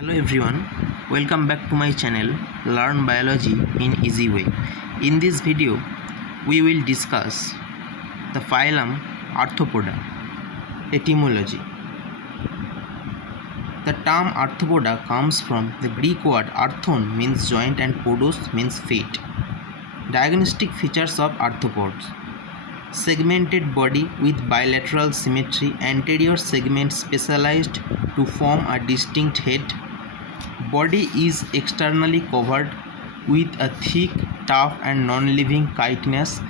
Hello everyone, welcome back to my channel Learn Biology in Easy Way. In this video, we will discuss the phylum Arthropoda. Etymology. The term Arthropoda comes from the Greek word arthon means joint and podos means feet. Diagnostic features of arthropods. Segmented body with bilateral symmetry, anterior segment specialized to form a distinct head. Body is externally covered with a thick, tough and non-living chitinous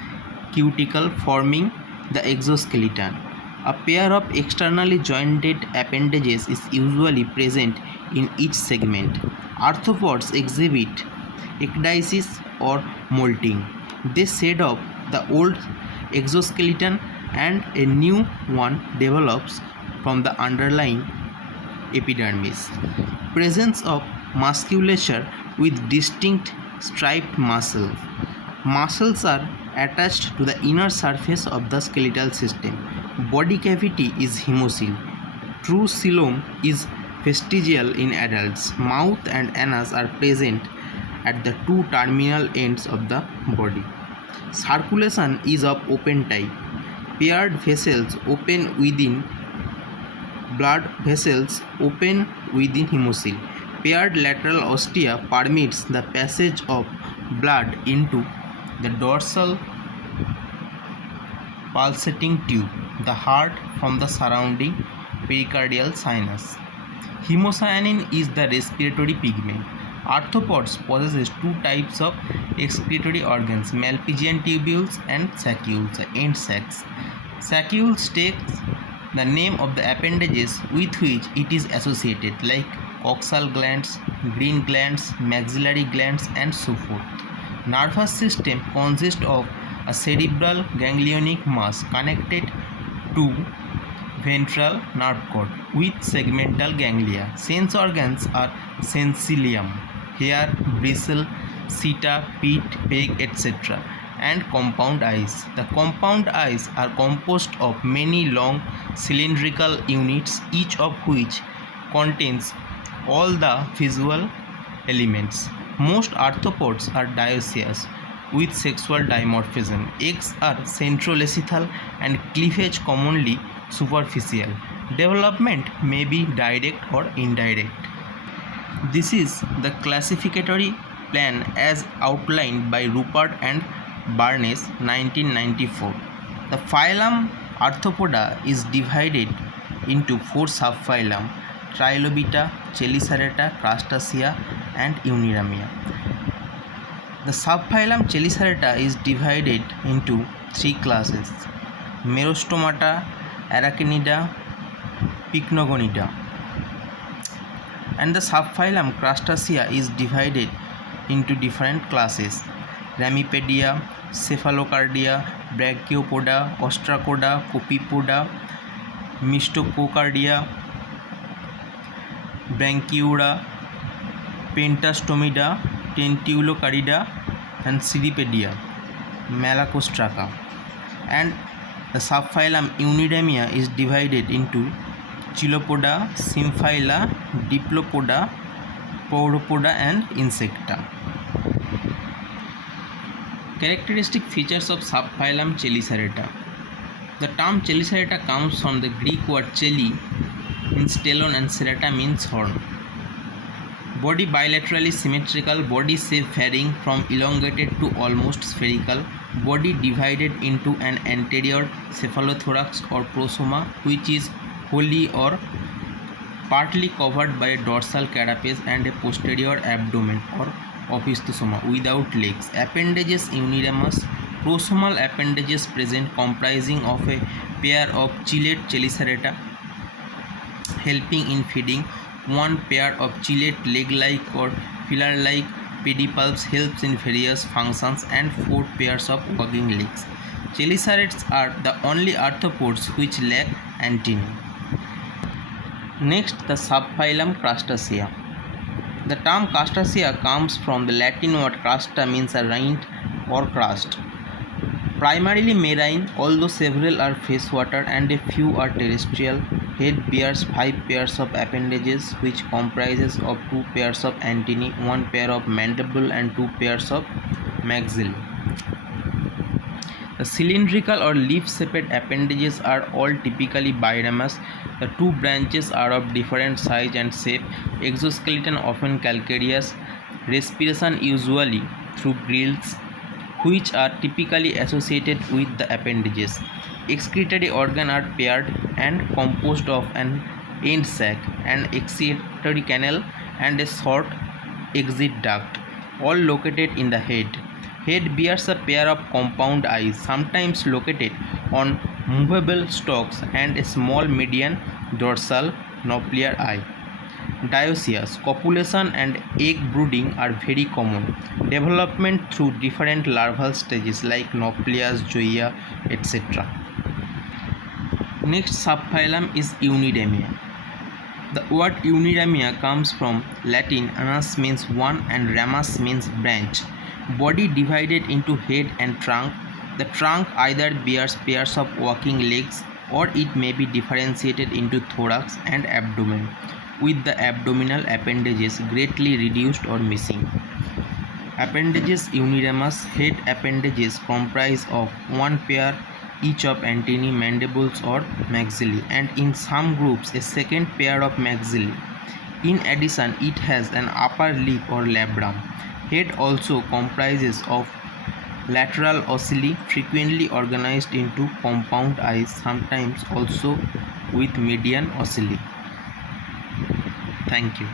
cuticle forming the exoskeleton. A pair of externally jointed appendages is usually present in each segment. Arthropods exhibit ecdysis or molting. They shed off the old exoskeleton and a new one develops from the underlying epidermis. Presence of musculature with distinct striped muscle. Muscles are attached to the inner surface of the skeletal system. Body cavity is hemocele. True coelom is vestigial in adults. Mouth and anus are present at the two terminal ends of the body. Circulation is of open type. Paired vessels open within blood vessels open within hemocele. Paired lateral ostia permits the passage of blood into the dorsal pulsating tube, the heart, from the surrounding pericardial sinus. Hemocyanin is the respiratory pigment. Arthropods possesses two types of excretory organs, Malpighian tubules and sacules, end sacs. Sacules takes the name of the appendages with which it is associated, like coxal glands, green glands, maxillary glands and so forth. Nervous system consists of a cerebral ganglionic mass connected to ventral nerve cord with segmental ganglia. Sense organs are sensilium, hair, bristle, seta, pit, peg, etc. and compound eyes. The compound eyes are composed of many long cylindrical units, each of which contains all the visual elements. Most arthropods are dioecious with sexual dimorphism. Eggs are centrolethal and cleavage commonly superficial. Development may be direct or indirect. This is the classificatory plan as outlined by Rupert and Barnes 1994. The phylum Arthropoda is divided into four subphylum: Trilobita, Chelicerata, Crustacea and Unidemia. The subphylum Chelicerata is divided into three classes: Merostomata, Arachnida, Pycnogonida. And the subphylum Crustacea is divided into different classes: Ramipedia, Cephalocardia, Brachiopoda, Ostracoda, Copepoda, Mystococardia, Branchiura, Pentastomida, Tenticulocarida and Cirripedia, Malacostraca. And the subphylum Unidemia is divided into Chilopoda, Symphyla, Diplopoda, Pauropoda and Insecta. Characteristic features of subphylum Chelicerata. The term Chelicerata comes from the Greek word cheli means talon and cerata means horn. Body bilaterally symmetrical, body shape varying from elongated to almost spherical. Body divided into an anterior cephalothorax or prosoma, which is wholly or partly covered by a dorsal carapace, and a posterior abdomen or opisthosoma without legs. Appendages uniramous. Prosomal appendages present comprising of a pair of ciliate chelicerata helping in feeding. One pair of ciliate leg-like or pillar-like pedipalps helps in various functions, and 4 pairs of walking legs. Chelicerates are the only arthropods which lack antennae. Next, the subphylum Crustacea. The term Crustacea comes from the Latin word crusta, means a rind or crust. Primarily marine, although several are freshwater and a few are terrestrial. Head bears 5 pairs of appendages, which comprises of 2 pairs of antennae, 1 pair of mandible and 2 pairs of maxillae. The cylindrical or leaf-shaped appendages are all typically biramous. The two branches are of different size and shape. Exoskeleton often calcareous. Respiration usually through gills, which are typically associated with the appendages. Excretory organs are paired and composed of an end sac, an excretory canal, and a short exit duct, all located in the head. Head bears a pair of compound eyes, sometimes located on movable stalks, and a small median dorsal nuclear eye. Dioecious, copulation and egg brooding are very common. Development through different larval stages like nucleus, zoea, etc. Next subphylum is Unidemia. The word Unidemia comes from Latin "annus" means one and "ramus" means branch. Body divided into head and trunk. The trunk either bears pairs of walking legs or it may be differentiated into thorax and abdomen, with the abdominal appendages greatly reduced or missing. Appendages uniramous. Head appendages comprise of 1 pair each of antennae, mandibles or maxillae, and in some groups a second pair of maxillae. In addition, it has an upper lip or labrum. Head also comprises of lateral ocelli, frequently organized into compound eyes, sometimes also with median ocelli. Thank you.